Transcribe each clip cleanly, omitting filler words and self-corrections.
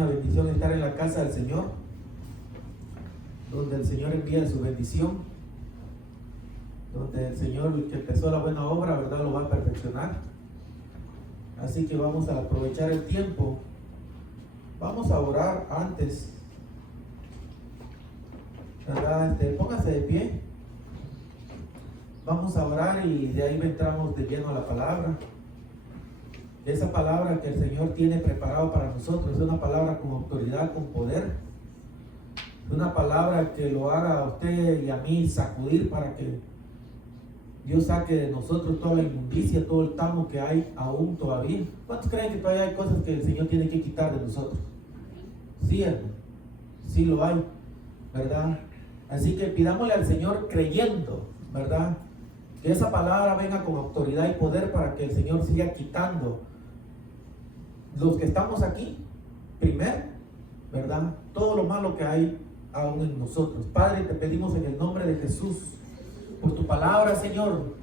una bendición estar en la casa del Señor, donde el Señor envía su bendición, donde el Señor, el que empezó la buena obra, ¿verdad?, lo va a perfeccionar. Así que vamos a aprovechar el tiempo. Vamos a orar antes, ¿verdad? Póngase de pie. Vamos a orar y de ahí entramos de lleno a la palabra. Esa palabra que el Señor tiene preparado para nosotros es una palabra con autoridad, con poder. Es una palabra que lo haga a usted y a mí sacudir para que Dios saque de nosotros toda la inmundicia, todo el tamo que hay aún todavía. ¿Cuántos creen que todavía hay cosas que el Señor tiene que quitar de nosotros? Sí, hermano, sí lo hay, ¿verdad? Así que pidámosle al Señor creyendo, ¿verdad?, que esa palabra venga con autoridad y poder para que el Señor siga quitando los que estamos aquí, primero, ¿verdad?, todo lo malo que hay aún en nosotros. Padre, te pedimos en el nombre de Jesús, por tu palabra, Señor,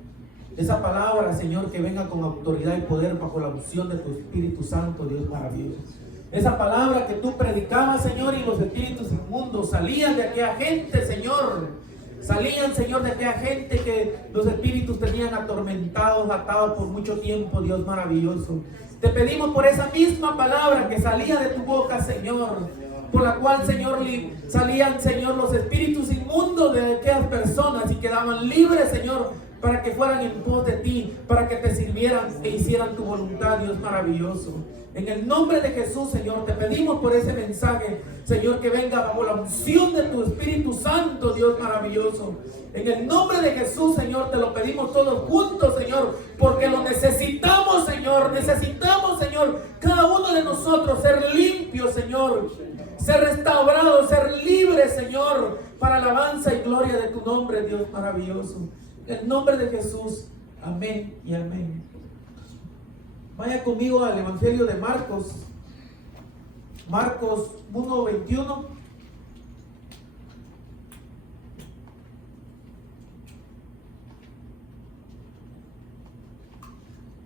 esa palabra, Señor, que venga con autoridad y poder bajo la unción de tu Espíritu Santo, Dios maravilloso. Esa palabra que tú predicabas, Señor, y los espíritus inmundos salían de aquella gente, Señor. Salían, Señor, de aquella gente que los espíritus tenían atormentados, atados por mucho tiempo, Dios maravilloso. Te pedimos por esa misma palabra que salía de tu boca, Señor, por la cual, Señor, salían, Señor, los espíritus inmundos de aquellas personas y quedaban libres, Señor, para que fueran en pos de ti, para que te sirvieran e hicieran tu voluntad, Dios maravilloso. En el nombre de Jesús, Señor, te pedimos por ese mensaje, Señor, que venga bajo la unción de tu Espíritu Santo, Dios maravilloso. En el nombre de Jesús, Señor, te lo pedimos todos juntos, Señor, porque lo necesitamos, Señor. Necesitamos, Señor, cada uno de nosotros ser limpios, Señor, ser restaurados, ser libres, Señor, para alabanza y gloria de tu nombre, Dios maravilloso. En el nombre de Jesús, amén y amén. Vaya conmigo al Evangelio de Marcos, Marcos 1:21.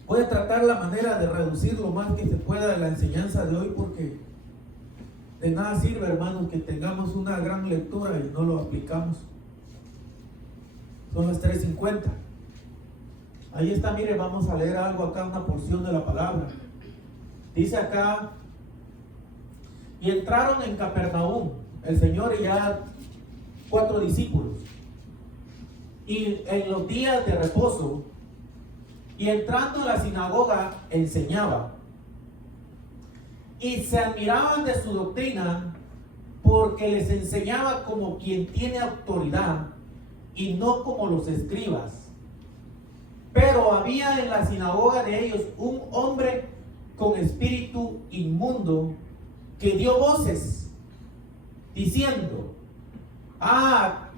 Voy a tratar la manera de reducir lo más que se pueda la enseñanza de hoy, porque de nada sirve, hermanos, que tengamos una gran lectura y no lo aplicamos. Son las 3:50. Ahí está, mire, vamos a leer algo acá, una porción de la palabra. Dice acá: y entraron en Capernaum, el Señor y ya 4 discípulos, y en los días de reposo, y entrando en la sinagoga enseñaba, y se admiraban de su doctrina, porque les enseñaba como quien tiene autoridad, y no como los escribas. Pero había en la sinagoga de ellos un hombre con espíritu inmundo que dio voces diciendo: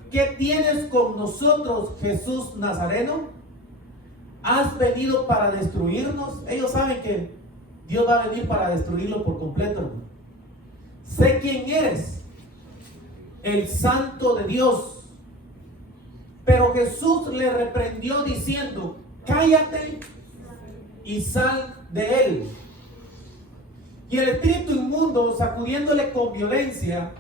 ¿qué tienes con nosotros, Jesús Nazareno? ¿Has venido para destruirnos? Ellos saben que Dios va a venir para destruirlo por completo, hermano. Sé quién eres, el Santo de Dios. Pero Jesús le reprendió diciendo: cállate y sal de él. Y el espíritu inmundo, sacudiéndole con violencia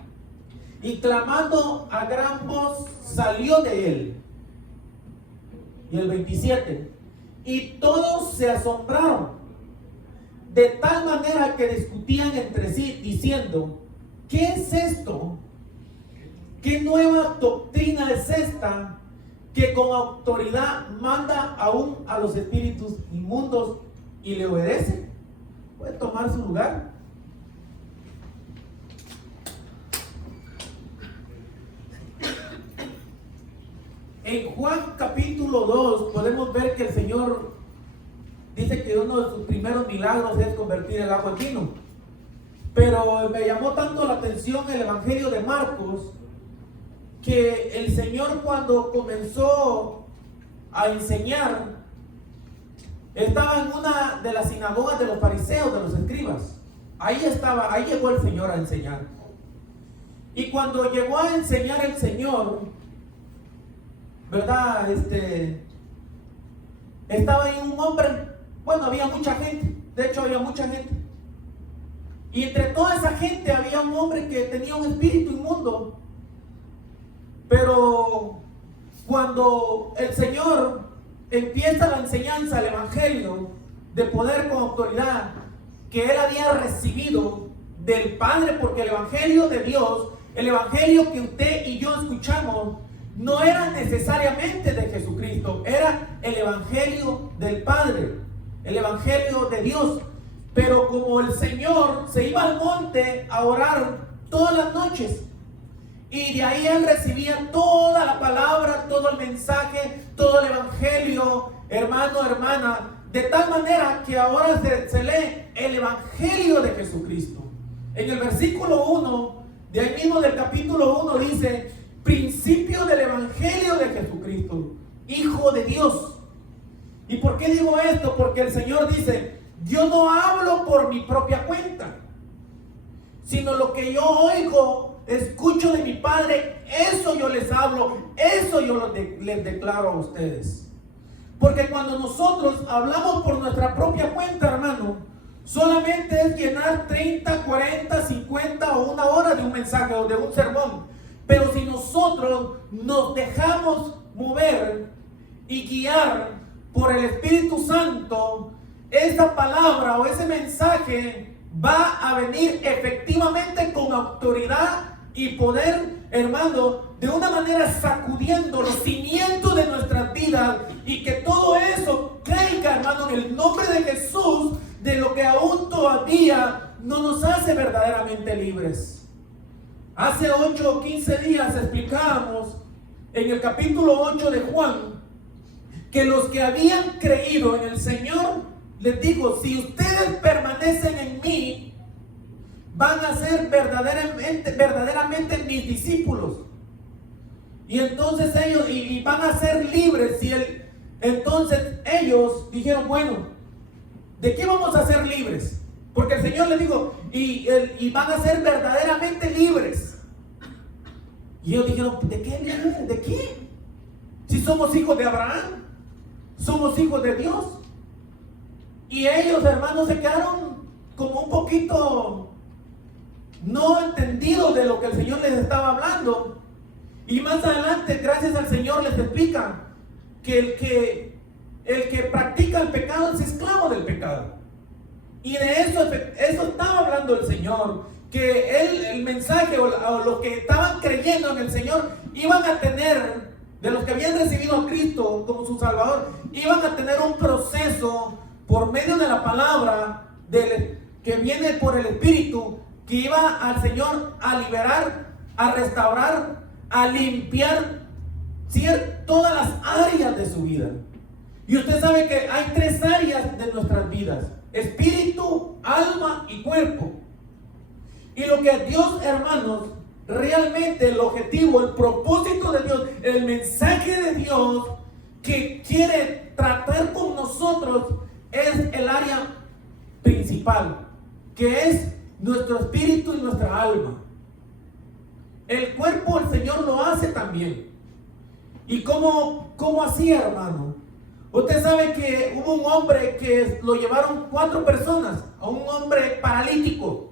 y clamando a gran voz, salió de él. Y el 27, y todos se asombraron, de tal manera que discutían entre sí, diciendo: ¿qué es esto? ¿Qué nueva doctrina es esta, que con autoridad manda aún a los espíritus inmundos y le obedece? Puede tomar su lugar. En Juan capítulo 2 podemos ver que el Señor dice que uno de sus primeros milagros es convertir el agua en vino. Pero me llamó tanto la atención el Evangelio de Marcos, que el Señor, cuando comenzó a enseñar, estaba en una de las sinagogas de los fariseos, de los escribas. Ahí llegó el Señor a enseñar. Y cuando llegó a enseñar el Señor, ¿verdad? Estaba ahí un hombre. Bueno, había mucha gente. De hecho, había mucha gente. Y entre toda esa gente un hombre que tenía un espíritu inmundo. Pero cuando el Señor empieza la enseñanza, el evangelio de poder con autoridad que él había recibido del Padre, porque el evangelio de Dios, el evangelio que usted y yo escuchamos, no era necesariamente de Jesucristo, era el evangelio del Padre, el evangelio de Dios. Pero como el Señor se iba al monte a orar todas las noches, y de ahí él recibía toda la palabra, todo el mensaje, todo el evangelio, hermano, hermana, de tal manera que ahora se lee el evangelio de Jesucristo. En el versículo 1, de ahí mismo del capítulo 1 dice, principio del evangelio de Jesucristo, Hijo de Dios. ¿Y por qué digo esto? Porque el Señor dice, yo no hablo por mi propia cuenta, sino lo que yo oigo, escucho de mi Padre, eso yo les hablo, eso yo les declaro a ustedes. Porque cuando nosotros hablamos por nuestra propia cuenta, hermano, solamente es llenar 30, 40, 50 o una hora de un mensaje o de un sermón. Pero si nosotros nos dejamos mover y guiar por el Espíritu Santo, esa palabra o ese mensaje va a venir efectivamente con autoridad y poder, hermano, de una manera sacudiendo los cimientos de nuestras vidas, y que todo eso caiga, hermano, en el nombre de Jesús, de lo que aún todavía no nos hace verdaderamente libres. Hace 8 o 15 días explicábamos en el capítulo 8 de Juan que los que habían creído en el Señor, les digo, si ustedes permanecen en mí, van a ser verdaderamente mis discípulos. Y entonces ellos y van a ser libres. Entonces ellos dijeron, bueno, ¿de qué vamos a ser libres? Porque el Señor les dijo, y van a ser verdaderamente libres. Y ellos dijeron, ¿de qué libres? ¿De qué? Si somos hijos de Abraham, somos hijos de Dios. Y ellos, hermanos, se quedaron como un poquito no entendidos de lo que el Señor les estaba hablando. Y más adelante, gracias al Señor, les explica que el que practica el pecado es esclavo del pecado. Y de eso estaba hablando el Señor, que el mensaje o los que estaban creyendo en el Señor iban a tener, de los que habían recibido a Cristo como su Salvador, iban a tener un proceso por medio de la palabra que viene por el Espíritu, que iba al Señor a liberar, a restaurar, a limpiar todas las áreas de su vida. Y usted sabe que hay 3 áreas de nuestras vidas: espíritu, alma y cuerpo. Y lo que Dios, hermanos, realmente el objetivo, el propósito de Dios, el mensaje de Dios que quiere tratar con nosotros es el área principal, que es nuestro espíritu y nuestra alma. El cuerpo el Señor lo hace también. ¿Y cómo hacía, hermano? Usted sabe que hubo un hombre que lo llevaron 4 personas, a un hombre paralítico.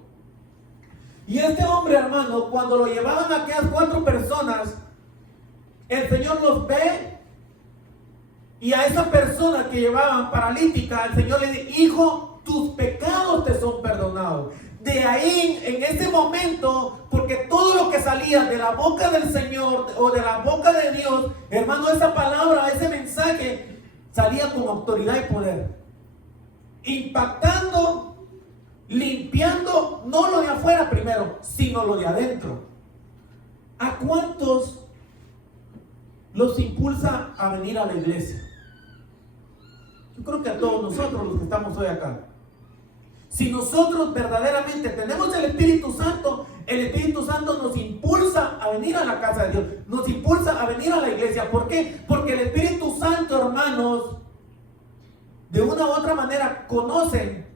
Y este hombre, hermano, cuando lo llevaban a aquellas 4 personas, el Señor los ve, y a esa persona que llevaban paralítica, el Señor le dice: hijo, tus pecados te son perdonados. De ahí, en ese momento, porque todo lo que salía de la boca del Señor o de la boca de Dios, hermano, esa palabra, ese mensaje, salía con autoridad y poder, impactando, limpiando, no lo de afuera primero, sino lo de adentro. ¿A cuántos los impulsa a venir a la iglesia? Yo creo que a todos nosotros los que estamos hoy acá. Si nosotros verdaderamente tenemos el Espíritu Santo nos impulsa a venir a la casa de Dios, nos impulsa a venir a la iglesia. ¿Por qué? Porque el Espíritu Santo, hermanos, de una u otra manera conoce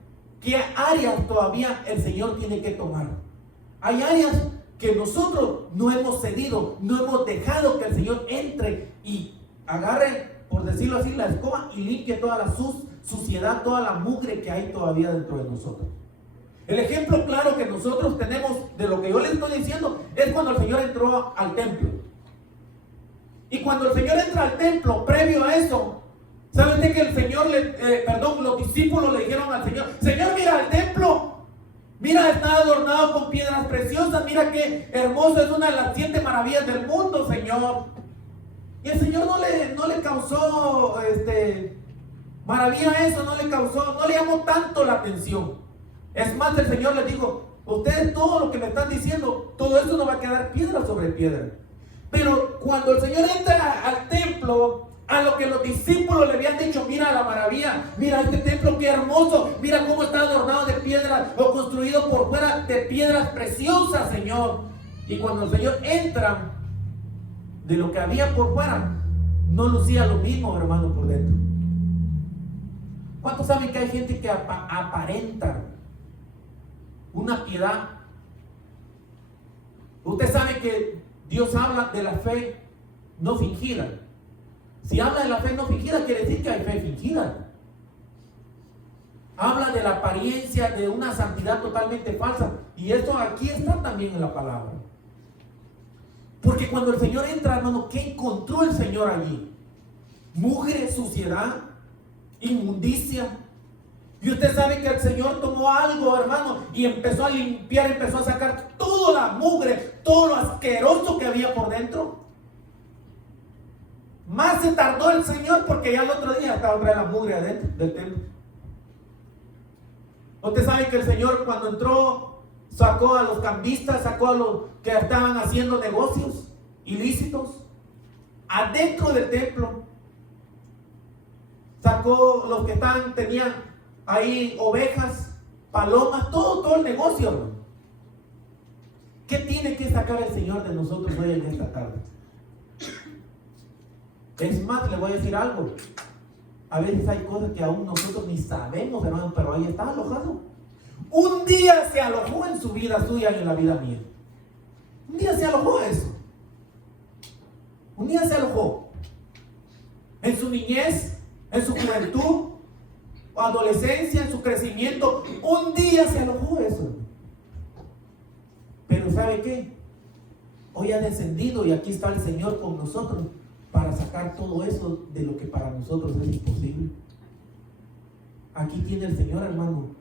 qué áreas todavía el Señor tiene que tomar. Hay áreas que nosotros no hemos cedido, no hemos dejado que el Señor entre y agarre, por decirlo así, la escoba y limpie toda la suciedad, toda la mugre que hay todavía dentro de nosotros. El ejemplo claro que nosotros tenemos de lo que yo les estoy diciendo es cuando el Señor entró al templo. Y cuando el Señor entra al templo, previo a eso, ¿sabe usted que el Señor, los discípulos le dijeron al Señor: Señor, mira el templo, mira, está adornado con piedras preciosas, mira qué hermoso, es una de las 7 maravillas del mundo, Señor. Y el Señor no le causó maravilla eso, no le llamó tanto la atención. Es más, el Señor les dijo: ustedes todo lo que me están diciendo, todo eso no va a quedar piedra sobre piedra. Pero cuando el Señor entra al templo, a lo que los discípulos le habían dicho: mira la maravilla, mira este templo qué hermoso, mira cómo está adornado de piedras o construido por fuera de piedras preciosas, Señor. Y cuando el Señor entra, de lo que había por fuera, no lucía lo mismo, hermano, por dentro. ¿Cuántos saben que hay gente que aparenta una piedad? Usted sabe que Dios habla de la fe no fingida. Si habla de la fe no fingida, quiere decir que hay fe fingida. Habla de la apariencia de una santidad totalmente falsa. Y esto aquí está también en la palabra. Porque cuando el Señor entra, hermano, ¿qué encontró el Señor allí? Mugre, suciedad, inmundicia. Y usted sabe que el Señor tomó algo, hermano, y empezó a limpiar, empezó a sacar toda la mugre, todo lo asqueroso que había por dentro. Más se tardó el Señor porque ya el otro día estaba otra vez la mugre adentro del templo. Usted sabe que el Señor, cuando entró, sacó a los cambistas, sacó a los que estaban haciendo negocios ilícitos adentro del templo. Sacó los que tenían ahí ovejas, palomas, todo el negocio, hermano. ¿Qué tiene que sacar el Señor de nosotros hoy en esta tarde? Es más, le voy a decir algo. A veces hay cosas que aún nosotros ni sabemos, hermano, pero ahí está alojado. Un día se alojó en su vida suya y en la vida mía. Un día se alojó a eso. Un día se alojó. En su niñez, en su juventud, o adolescencia, en su crecimiento, un día se alojó eso. Pero ¿sabe qué? Hoy ha descendido y aquí está el Señor con nosotros para sacar todo eso de lo que para nosotros es imposible. Aquí tiene el Señor, hermano,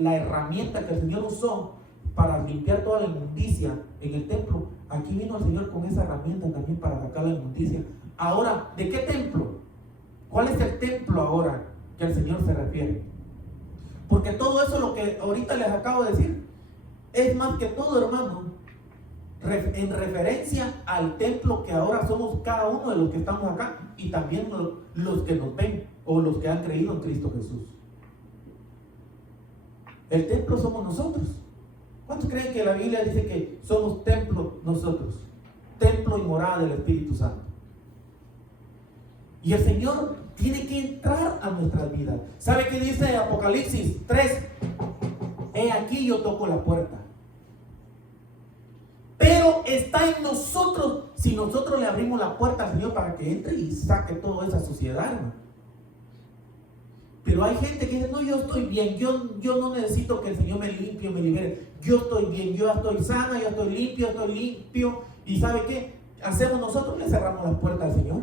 la herramienta que el Señor usó para limpiar toda la inmundicia en el templo. Aquí vino el Señor con esa herramienta también para sacar la inmundicia. Ahora, ¿de qué templo? ¿Cuál es el templo ahora que el Señor se refiere? Porque todo eso, lo que ahorita les acabo de decir, es más que todo, hermano, en referencia al templo que ahora somos cada uno de los que estamos acá y también los que nos ven o los que han creído en Cristo Jesús. El templo somos nosotros. ¿Cuántos creen que la Biblia dice que somos templo nosotros? Templo y morada del Espíritu Santo. Y el Señor tiene que entrar a nuestras vidas. ¿Sabe qué dice Apocalipsis 3? He aquí yo toco la puerta. Pero está en nosotros, si nosotros le abrimos la puerta al Señor para que entre y saque toda esa suciedad, hermano. Pero hay gente que dice: no, yo estoy bien, yo no necesito que el Señor me limpie, me libere. Yo estoy bien, yo estoy sana, yo estoy limpio. ¿Y sabe qué hacemos nosotros? Le cerramos la puerta al Señor.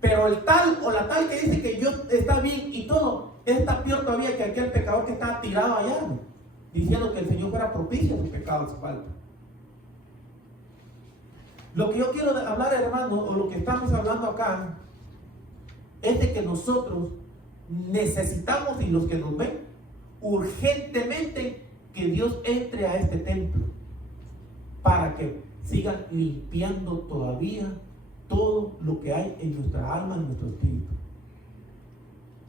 Pero el tal o la tal que dice que yo está bien y todo, está peor todavía que aquel pecador que está tirado allá, hermano, diciendo que el Señor fuera propicio a su pecado, a su falta. Lo que yo quiero hablar, hermano, o lo que estamos hablando acá, es de que nosotros necesitamos, y los que nos ven, urgentemente que Dios entre a este templo para que sigan limpiando todavía todo lo que hay en nuestra alma, en nuestro espíritu.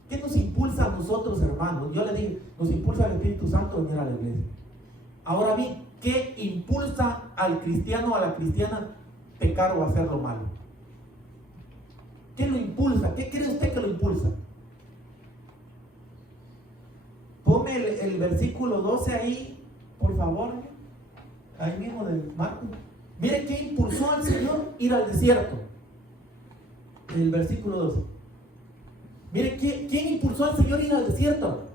¿Qué nos impulsa a nosotros, hermanos? Yo le dije, nos impulsa el Espíritu Santo a venir a la iglesia. Ahora bien, ¿qué impulsa al cristiano o a la cristiana pecar o hacer lo malo? ¿Qué lo impulsa? ¿Qué cree usted que lo impulsa? Ponme el versículo 12 ahí, por favor. Ahí mismo del Marcos. Mire qué impulsó al Señor ir al desierto. En el versículo 12. Mire, ¿quién impulsó al Señor ir al desierto?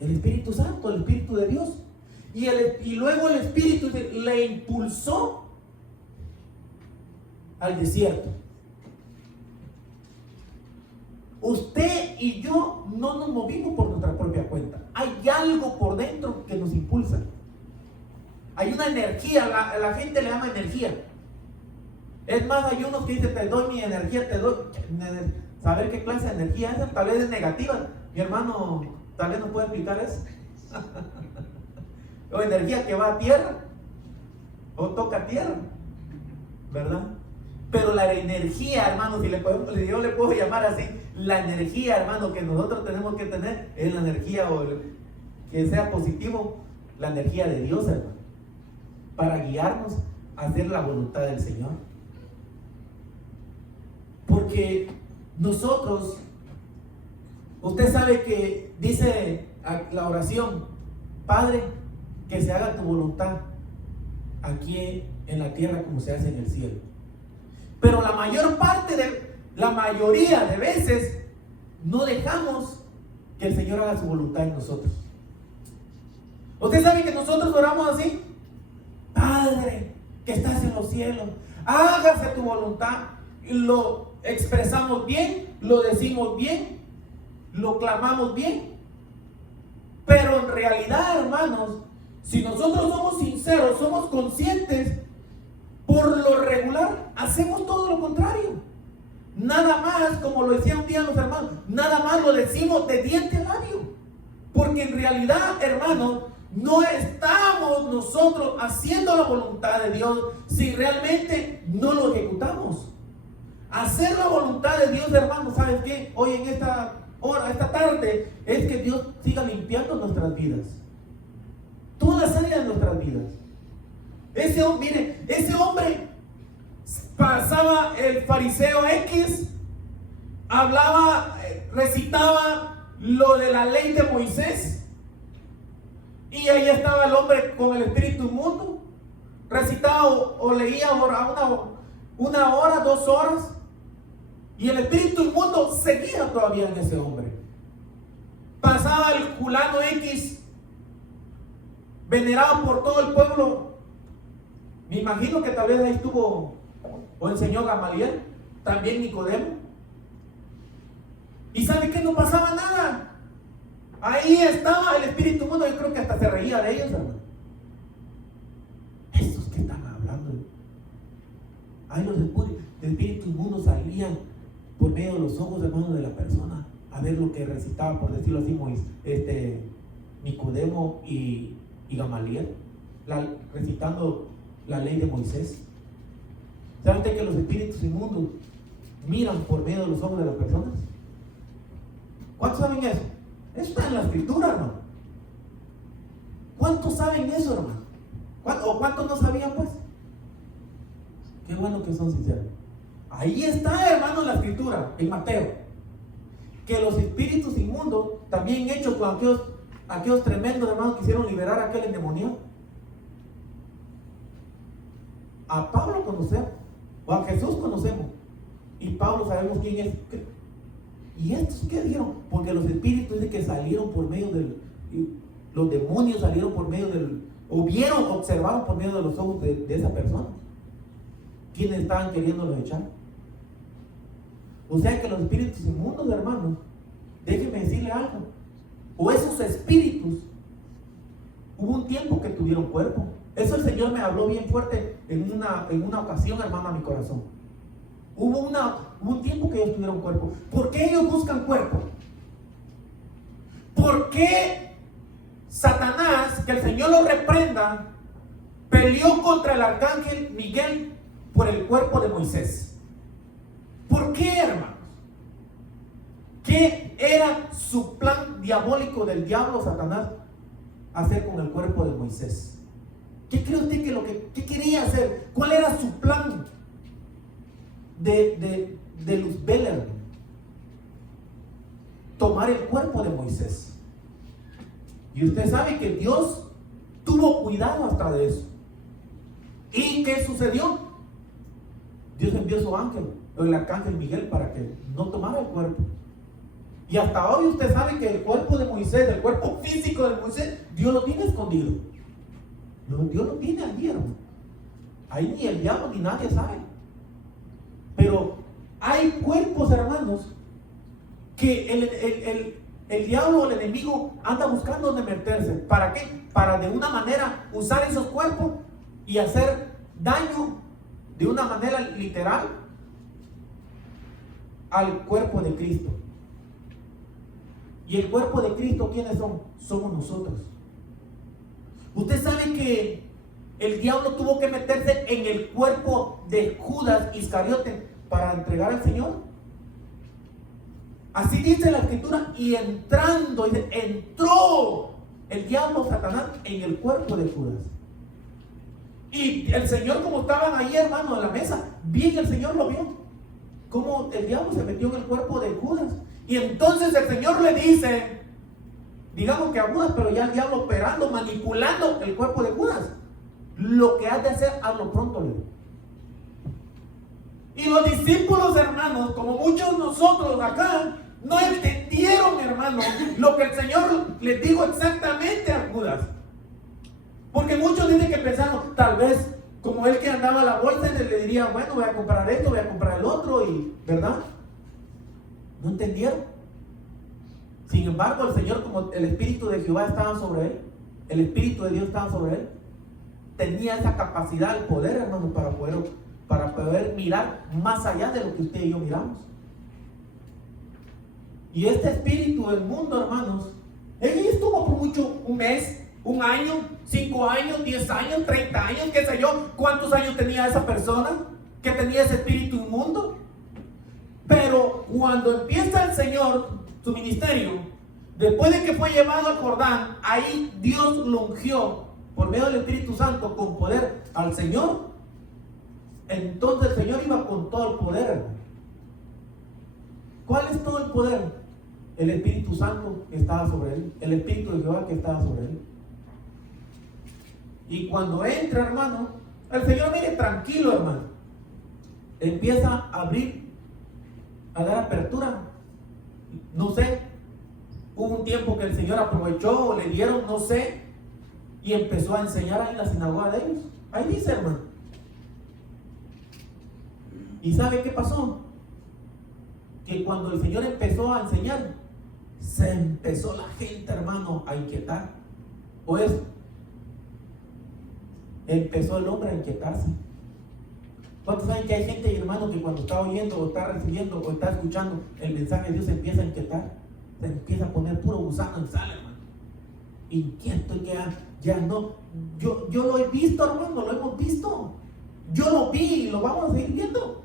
El Espíritu Santo, el Espíritu de Dios. Y luego el Espíritu le impulsó al desierto. Usted y yo no nos movimos por nuestra propia cuenta. Hay algo por dentro que nos impulsa. Hay una energía, la gente le llama energía. Es más, hay unos que dicen, te doy mi energía, te doy. Saber qué clase de energía es, tal vez es negativa. Mi hermano tal vez nos puede explicar eso. O energía que va a tierra, o toca tierra, ¿verdad? Pero la energía, hermano, si yo le puedo llamar así, la energía, hermano, que nosotros tenemos que tener es la energía, o que sea positivo, la energía de Dios, hermano, para guiarnos a hacer la voluntad del Señor. Porque nosotros, usted sabe que dice la oración, Padre, que se haga tu voluntad aquí en la tierra como se hace en el cielo. Pero la mayoría de veces no dejamos que el Señor haga su voluntad en nosotros. Usted sabe que nosotros oramos así: Padre, que estás en los cielos, hágase tu voluntad. Y lo expresamos bien, lo decimos bien, lo clamamos bien. Pero en realidad, hermanos, si nosotros somos sinceros, somos conscientes, por lo regular hacemos todo lo contrario. Nada más, como lo decía un día los hermanos, nada más lo decimos de diente a labio. Porque en realidad, hermanos, no estamos nosotros haciendo la voluntad de Dios si realmente no lo ejecutamos. Hacer la voluntad de Dios, hermanos, ¿sabes qué? Hoy en esta hora, esta tarde, es que Dios siga limpiando nuestras vidas. Todas las áreas de nuestras vidas. Ese hombre pasaba, el fariseo X, hablaba, recitaba lo de la ley de Moisés, y ahí estaba el hombre con el espíritu inmundo, recitaba o leía una hora, 2 horas, y el espíritu inmundo seguía todavía en ese hombre. Pasaba el fulano X, venerado por todo el pueblo. Me imagino que tal vez ahí estuvo o enseñó Gamaliel, también Nicodemo. ¿Y sabe qué? No pasaba nada. Ahí estaba el espíritu inmundo. Yo creo que hasta se reía de ellos, hermano. Estos que están hablando. Ahí los espíritus inmundos salían por medio de los ojos, hermanos, de la persona a ver lo que recitaba, por decirlo así, Nicodemo y Gamaliel, recitando la ley de Moisés. ¿Sabe usted que los espíritus inmundos miran por medio de los ojos de las personas? ¿Cuántos saben eso? Eso está en la escritura, hermano. ¿Cuántos saben eso, hermano? ¿O cuántos no sabían, pues? Qué bueno que son sinceros. Ahí está, hermano, en la escritura, en Mateo, que los espíritus inmundos, también hechos con aquellos tremendos hermanos, quisieron liberar a aquel endemoniado. A Pablo conocemos, o a Jesús conocemos, y Pablo sabemos quién es. ¿Y estos qué dijeron? Porque los espíritus dicen que salieron por medio los demonios salieron por medio observaron por medio de los ojos de esa persona. ¿Quiénes estaban queriéndolos echar? O sea que los espíritus inmundos, hermanos, déjenme decirle algo, o esos espíritus, hubo un tiempo que tuvieron cuerpo. Eso el Señor me habló bien fuerte en una ocasión, hermano, a mi corazón. Hubo un tiempo que ellos tuvieron cuerpo. ¿Por qué ellos buscan cuerpo? ¿Por qué Satanás, que el Señor lo reprenda, peleó contra el arcángel Miguel por el cuerpo de Moisés? ¿Por qué, hermanos? ¿Qué era su plan diabólico del diablo, Satanás, hacer con el cuerpo de Moisés? ¿Qué cree usted qué quería hacer? ¿Cuál era su plan de Luzbel? Tomar el cuerpo de Moisés. Y usted sabe que Dios tuvo cuidado hasta de eso. ¿Y qué sucedió? Dios envió su ángel, el arcángel Miguel, para que no tomara el cuerpo. Y hasta hoy usted sabe que el cuerpo de Moisés, el cuerpo físico de Moisés, Dios lo tiene escondido. Dios lo tiene allí, hermano. Ahí ni el diablo ni nadie sabe. Pero hay cuerpos, hermanos, que el diablo o el enemigo anda buscando donde meterse. ¿Para qué? Para de una manera usar esos cuerpos y hacer daño de una manera literal al cuerpo de Cristo. Y el cuerpo de Cristo, ¿quiénes son? Somos nosotros. Usted sabe que el diablo tuvo que meterse en el cuerpo de Judas Iscariote para entregar al Señor. Así dice la escritura, y entró el diablo, Satanás, en el cuerpo de Judas. Y el Señor, como estaban ahí, hermano, en la mesa, bien el Señor lo vio, como el diablo se metió en el cuerpo de Judas. Y entonces el Señor le dice, digamos que a Judas, pero ya el diablo operando, manipulando el cuerpo de Judas. Lo que has de hacer, hazlo pronto, le digo. Y los discípulos, hermanos, como muchos nosotros acá, no entendieron, hermanos, lo que el Señor les dijo exactamente a Judas. Porque muchos dicen que pensaron, tal vez, como él que andaba a la bolsa, le diría, bueno, voy a comprar esto, voy a comprar el otro, y ¿verdad? No entendieron. Sin embargo, el Señor, como el Espíritu de Jehová estaba sobre él, el Espíritu de Dios estaba sobre él, tenía esa capacidad, el poder, hermanos, para poder mirar más allá de lo que usted y yo miramos. Y este espíritu del mundo, hermanos, él estuvo por mucho, un mes, un año, 5 años, 10 años, 30 años, qué sé yo, cuántos años tenía esa persona que tenía ese espíritu inmundo. Pero cuando empieza el Señor su ministerio, después de que fue llevado al Jordán, ahí Dios lo ungió por medio del Espíritu Santo con poder al Señor. Entonces el Señor iba con todo el poder, hermano. ¿Cuál es todo el poder? El Espíritu Santo que estaba sobre él, el Espíritu de Jehová que estaba sobre él. Y cuando entra, hermano, el Señor, mire, tranquilo, hermano, empieza a abrir, a dar apertura. No sé, hubo un tiempo que el Señor aprovechó o le dieron, no sé, y empezó a enseñar ahí en la sinagoga de ellos. Ahí dice, hermano. ¿Y sabe qué pasó? Que cuando el Señor empezó a enseñar, se empezó la gente, hermano, a inquietar. Pues empezó el hombre a inquietarse. ¿Cuántos saben que hay gente, hermano, que cuando está oyendo o está recibiendo o está escuchando el mensaje de Dios se empieza a inquietar? Se empieza a poner puro gusano en sala, hermano. Inquieto y que ya no. Yo lo he visto, hermano, lo hemos visto. Yo lo vi y lo vamos a seguir viendo.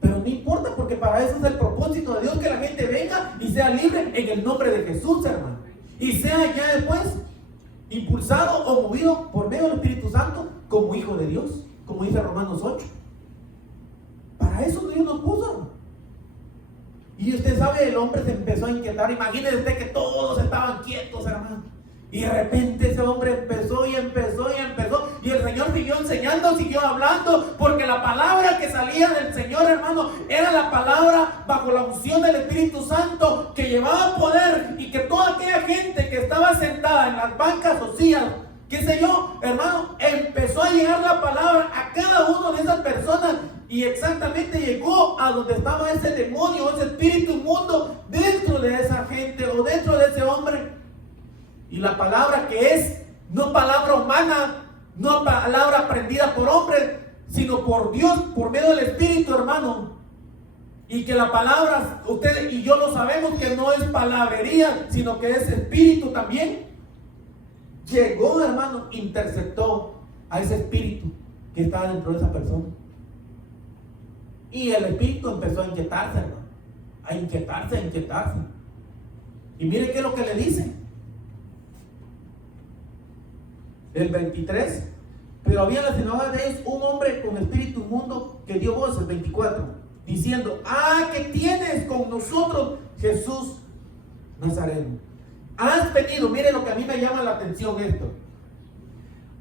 Pero no importa, porque para eso es el propósito de Dios, que la gente venga y sea libre en el nombre de Jesús, hermano. Y sea ya después impulsado o movido por medio del Espíritu Santo como hijo de Dios, como dice Romanos 8. Para eso Dios nos puso, hermano. Y usted sabe, el hombre se empezó a inquietar. Imagínese usted que todos estaban quietos, hermano. Y de repente ese hombre empezó y empezó y empezó. Y el Señor siguió enseñando, siguió hablando. Porque la palabra que salía del Señor, hermano, era la palabra bajo la unción del Espíritu Santo, que llevaba poder. Y que toda aquella gente que estaba sentada en las bancas o sillas, qué sé yo, hermano, empezó a llegar la palabra a cada uno de esas personas. Y exactamente llegó a donde estaba ese demonio, ese espíritu inmundo dentro de esa gente o dentro de ese hombre. Y la palabra que es no palabra humana, no palabra aprendida por hombres, sino por Dios, por medio del Espíritu, hermano. Y que la palabra, ustedes y yo lo sabemos, que no es palabrería, sino que es espíritu también. Llegó, hermano, interceptó a ese espíritu que estaba dentro de esa persona. Y el espíritu empezó a inquietarse, hermano. A inquietarse, a inquietarse. Y mire qué es lo que le dice. El 23. Pero había en la sinagoga de ellos un hombre con espíritu inmundo que dio voces, 24, diciendo: ¿qué tienes con nosotros, Jesús Nazareno? Has venido, mire lo que a mí me llama la atención esto.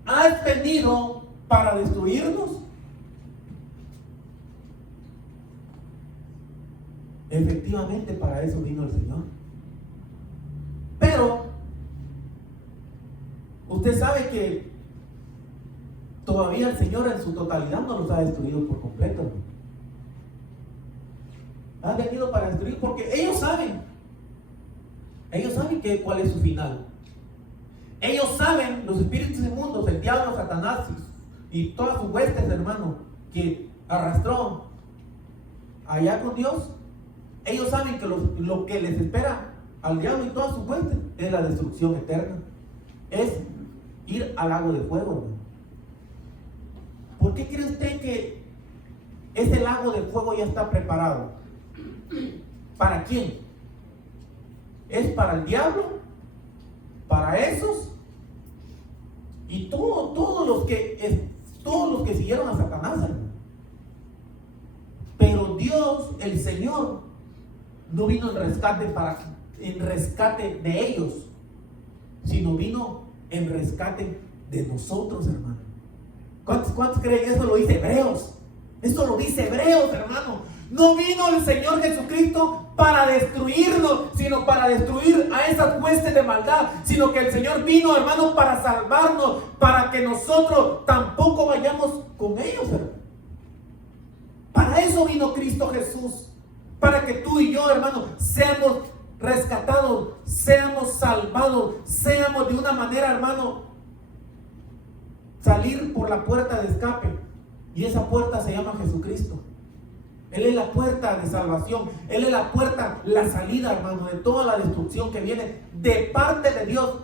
¿Has venido para destruirnos? Efectivamente, para eso vino el Señor. Pero usted sabe que todavía el Señor en su totalidad no los ha destruido por completo, ¿no? Han venido para destruir porque ellos saben cuál es su final. Ellos saben, los espíritus inmundos, el diablo, Satanás y todas sus huestes, hermano, que arrastró allá con Dios. Ellos saben que lo que les espera al diablo y todas sus huestes es la destrucción eterna, es ir al lago de fuego, hermano. ¿Por qué cree usted que ese lago de fuego ya está preparado? ¿Para quién? ¿Es para el diablo? ¿Para esos? Y todos los que siguieron a Satanás, hermano. Pero Dios, el Señor, no vino en rescate de ellos, sino vino en rescate de nosotros, hermano. ¿Cuántos creen? Eso lo dice Hebreos. Eso lo dice Hebreos, hermano. No vino el Señor Jesucristo para destruirnos, sino para destruir a esas huestes de maldad, sino que el Señor vino, hermano, para salvarnos, para que nosotros tampoco vayamos con ellos, hermano. Para eso vino Cristo Jesús, para que tú y yo, hermano, seamos rescatados, seamos salvados, seamos de una manera, hermano, salir por la puerta de escape. Y esa puerta se llama Jesucristo. Él es la puerta de salvación. Él es la puerta, la salida, hermano, de toda la destrucción que viene de parte de Dios,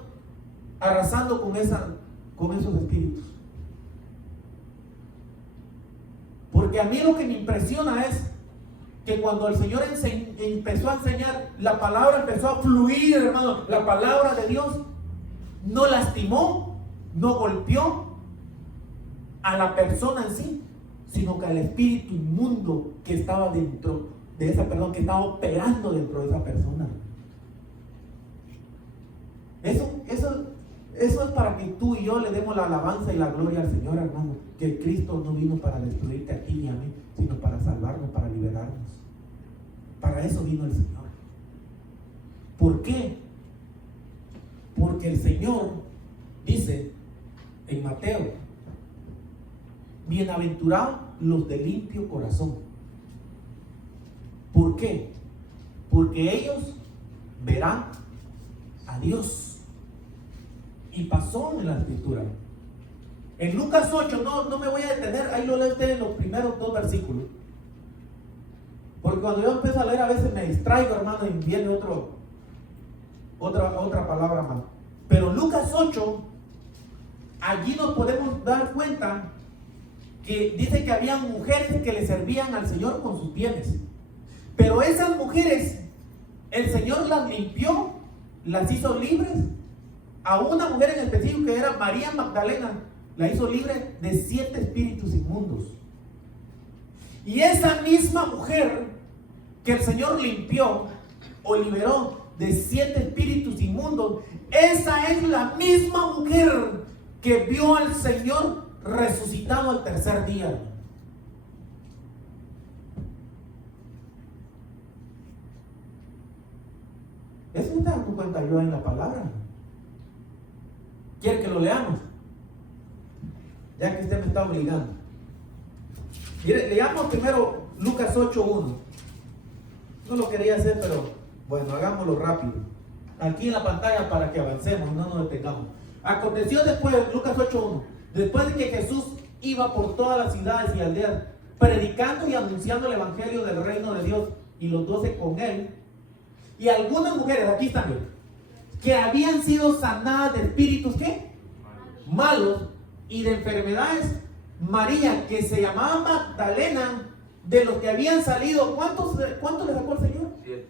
arrasando con esos espíritus. Porque a mí lo que me impresiona es que cuando el Señor empezó a enseñar, la palabra empezó a fluir, hermano. La palabra de Dios no lastimó, no golpeó a la persona en sí, sino que al espíritu inmundo que estaba dentro de esa persona, que estaba operando dentro de esa persona. Eso es para que tú y yo le demos la alabanza y la gloria al Señor, hermano. Que Cristo no vino para destruirte a ti ni a mí, sino para salvarnos, para liberarnos. Para eso vino el Señor. ¿Por qué? Porque el Señor dice en Mateo: bienaventurados los de limpio corazón. ¿Por qué? Porque ellos verán a Dios. Y pasó en la escritura. En Lucas 8, no me voy a detener, ahí lo lee usted en los primeros 2 versículos. Porque cuando yo empiezo a leer a veces me distraigo, hermano, y viene otra palabra más. Pero Lucas 8, allí nos podemos dar cuenta que dice que había mujeres que le servían al Señor con sus bienes. Pero esas mujeres, el Señor las limpió, las hizo libres. A una mujer en específico, que era María Magdalena, la hizo libre de 7 espíritus inmundos. Y esa misma mujer que el Señor limpió o liberó de 7 espíritus inmundos, esa es la misma mujer que vio al Señor resucitado al tercer día. Eso me está dando cuenta yo en la palabra. ¿Quiere que lo leamos? Ya que usted me está obligando. Mire, leamos primero Lucas 8:1. No lo quería hacer, pero bueno, hagámoslo rápido. Aquí en la pantalla para que avancemos, no nos detengamos. Aconteció después, Lucas 8:1, después de que Jesús iba por todas las ciudades y aldeas, predicando y anunciando el evangelio del reino de Dios, y los 12 con él, y algunas mujeres, aquí están bien, que habían sido sanadas de espíritus, ¿qué? Malos, y de enfermedades. María, que se llamaba Magdalena, de los que habían salido, ¿cuántos le sacó el Señor? 7.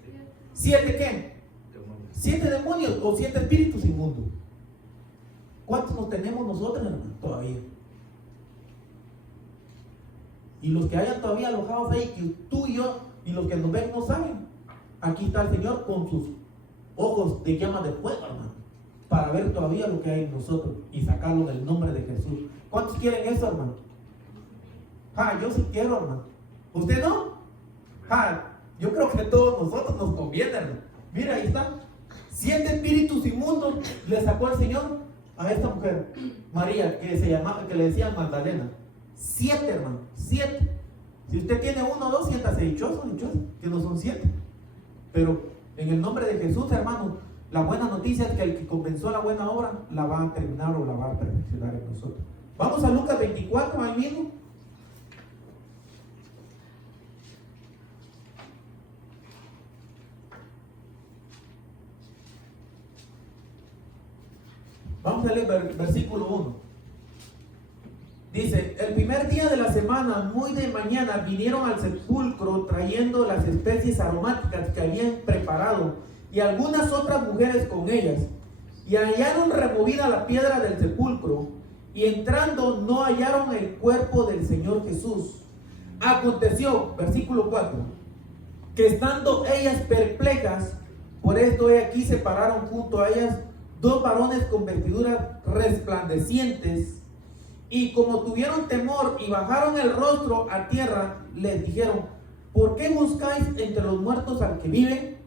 ¿7 qué? 7 demonios o 7 espíritus inmundos. ¿Cuántos nos tenemos nosotros, hermano? Todavía. Y los que hayan todavía alojados ahí, que tú y yo y los que nos ven no saben, aquí está el Señor con sus ojos de llama de fuego, hermano, para ver todavía lo que hay en nosotros y sacarlo del nombre de Jesús. ¿Cuántos quieren eso, hermano? Yo sí quiero, hermano. ¿Usted no? Yo creo que a todos nosotros nos conviene, hermano. Mira, ahí está. 7 espíritus inmundos le sacó el Señor a esta mujer, María, que le decían Magdalena. 7, hermano, 7. Si usted tiene 1 o 2, siéntase dichoso, que no son 7. Pero en el nombre de Jesús, hermano, la buena noticia es que el que comenzó la buena obra la va a terminar o la va a perfeccionar en nosotros. Vamos a Lucas 24, ahí mismo. Vamos a leer versículo 1. Dice: el primer día de la semana, muy de mañana, vinieron al sepulcro trayendo las especies aromáticas que habían preparado y algunas otras mujeres con ellas. Y hallaron removida la piedra del sepulcro, y entrando no hallaron el cuerpo del Señor Jesús. Aconteció, versículo 4, que estando ellas perplejas, por esto he aquí se pararon junto a ellas 2 varones con vestiduras resplandecientes, y como tuvieron temor y bajaron el rostro a tierra, les dijeron: ¿por qué buscáis entre los muertos al que vive?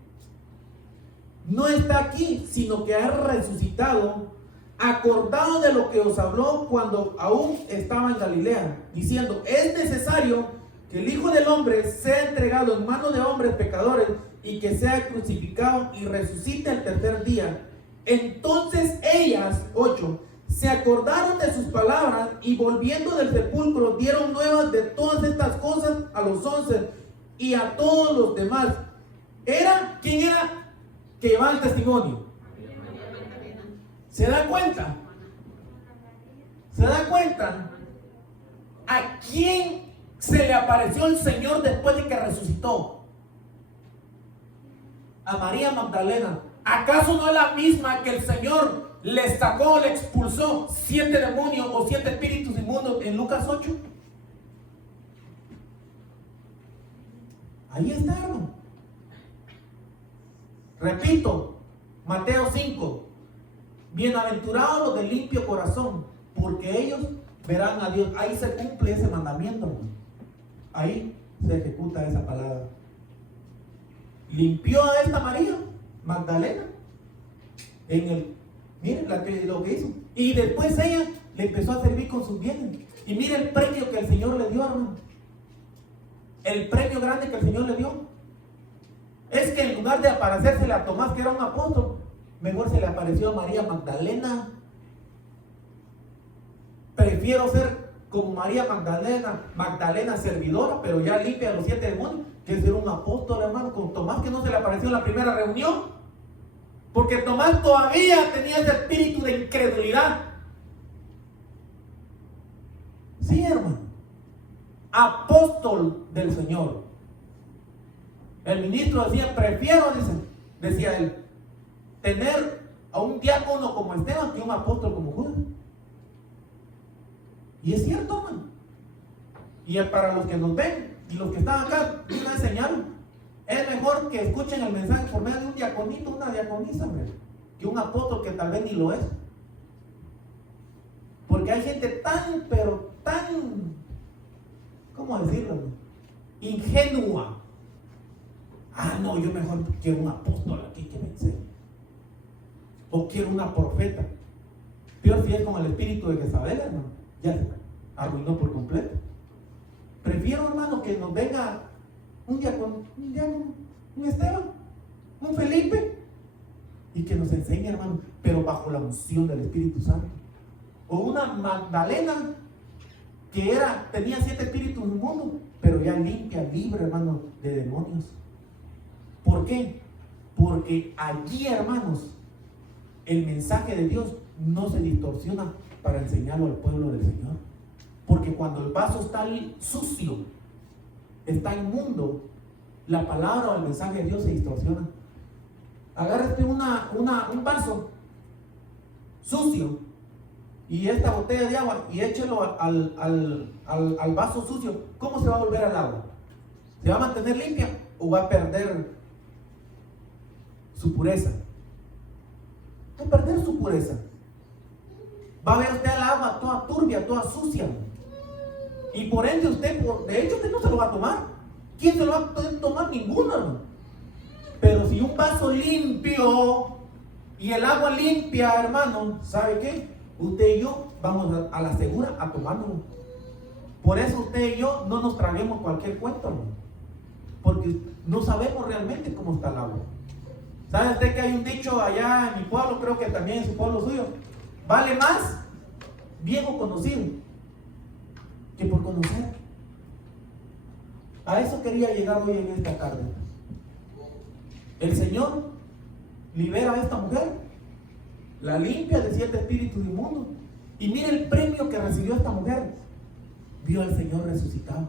No está aquí, sino que ha resucitado. Acordado de lo que os habló cuando aún estaba en Galilea, diciendo: es necesario que el Hijo del Hombre sea entregado en manos de hombres pecadores y que sea crucificado y resucite el tercer día. Entonces ellas, 8, se acordaron de sus palabras y volviendo del sepulcro dieron nuevas de todas estas cosas a los 11 y a todos los demás. ¿Quién era que llevaba el testimonio? ¿Se da cuenta? ¿Se da cuenta? ¿A quién se le apareció el Señor después de que resucitó? A María Magdalena. ¿Acaso no es la misma que el Señor le sacó, le expulsó 7 demonios o 7 espíritus inmundos en Lucas 8? Ahí está, hermano. Repito, Mateo 5. Bienaventurados los de limpio corazón, porque ellos verán a Dios. Ahí se cumple ese mandamiento, hermano. Ahí se ejecuta esa palabra. Limpió a esta María Magdalena miren lo que hizo, y después ella le empezó a servir con sus bienes. Y mire el premio que el Señor le dio, hermano. El premio grande que el Señor le dio es que en lugar de aparecérsele a Tomás, que era un apóstol, mejor se le apareció a María Magdalena. Prefiero ser como María Magdalena servidora, pero ya limpia los 7 demonios, que ser un apóstol, hermano, con Tomás, que no se le apareció en la primera reunión, porque Tomás todavía tenía ese espíritu de incredulidad. Sí, hermano, apóstol del Señor. El ministro decía: prefiero, decía él, tener a un diácono como Esteban que un apóstol como Judas. Y es cierto, hermano. Y para los que nos ven y los que están acá, una señal: es mejor que escuchen el mensaje por medio de un diaconito, una diaconisa, hombre, que un apóstol que tal vez ni lo es. Porque hay gente tan, pero tan, ¿cómo decirlo? Ingenua. No, yo mejor quiero un apóstol aquí que me enseñe. O quiero una profeta. Peor si es con el espíritu de Jezabel, hermano. Ya se arruinó por completo. Prefiero, hermano, que nos venga un Esteban, un Felipe, y que nos enseñe, hermano, pero bajo la unción del Espíritu Santo. O una Magdalena que tenía 7 espíritus inmundos, pero ya limpia, libre, hermano, de demonios. ¿Por qué? Porque allí, hermanos, el mensaje de Dios no se distorsiona para enseñarlo al pueblo del Señor. Porque cuando el vaso está sucio, está inmundo, la palabra o el mensaje de Dios se distorsiona. Agárrate un vaso sucio y esta botella de agua y échelo al vaso sucio. ¿Cómo se va a volver al agua? ¿Se va a mantener limpia o va a perder su pureza? Va a perder su pureza. Va a ver usted el agua toda turbia, toda sucia. Y por ende usted no se lo va a tomar. ¿Quién se lo va a poder tomar? Ninguno, hermano. Pero si un vaso limpio y el agua limpia, hermano, ¿sabe qué? Usted y yo vamos a la segura a tomárnoslo. Por eso usted y yo no nos traguemos cualquier cuento, hermano, porque no sabemos realmente cómo está el agua. ¿Sabe usted que hay un dicho allá en mi pueblo, creo que también en su pueblo suyo? Vale más viejo conocido que por conocer. A eso quería llegar hoy en esta tarde. El Señor libera a esta mujer, la limpia de 7 espíritus inmundos. Y mire el premio que recibió esta mujer. Vio al Señor resucitado.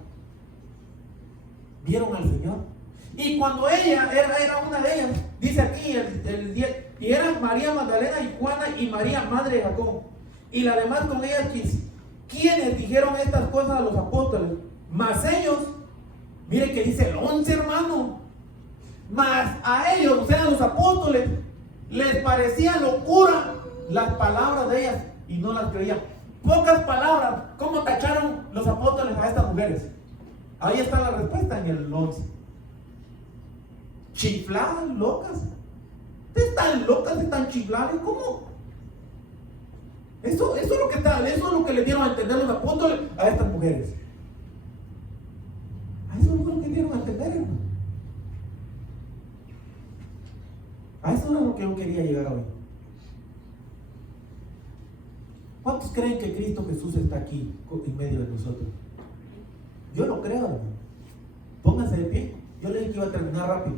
Vieron al Señor. Y cuando ella era una de ellas, dice aquí el 10, y eran María Magdalena y Juana y María, madre de Jacob, y la demás con ellas, quienes dijeron estas cosas a los apóstoles. Mas ellos, mire que dice el 11, hermano, mas a ellos, o sea, a los apóstoles, les parecía locura las palabras de ellas y no las creían. Pocas palabras. ¿Cómo tacharon los apóstoles a estas mujeres? Ahí está la respuesta en el 11. Chifladas, locas. Están locas, están chifladas. ¿Cómo? Eso es lo que le dieron a entender los apóstoles a estas mujeres. A eso es lo que dieron a entender, hermano. A eso es lo que yo quería llegar hoy. ¿Cuántos creen que Cristo Jesús está aquí en medio de nosotros? Yo lo creo, hermano. Pónganse de pie. Yo le dije que iba a terminar rápido.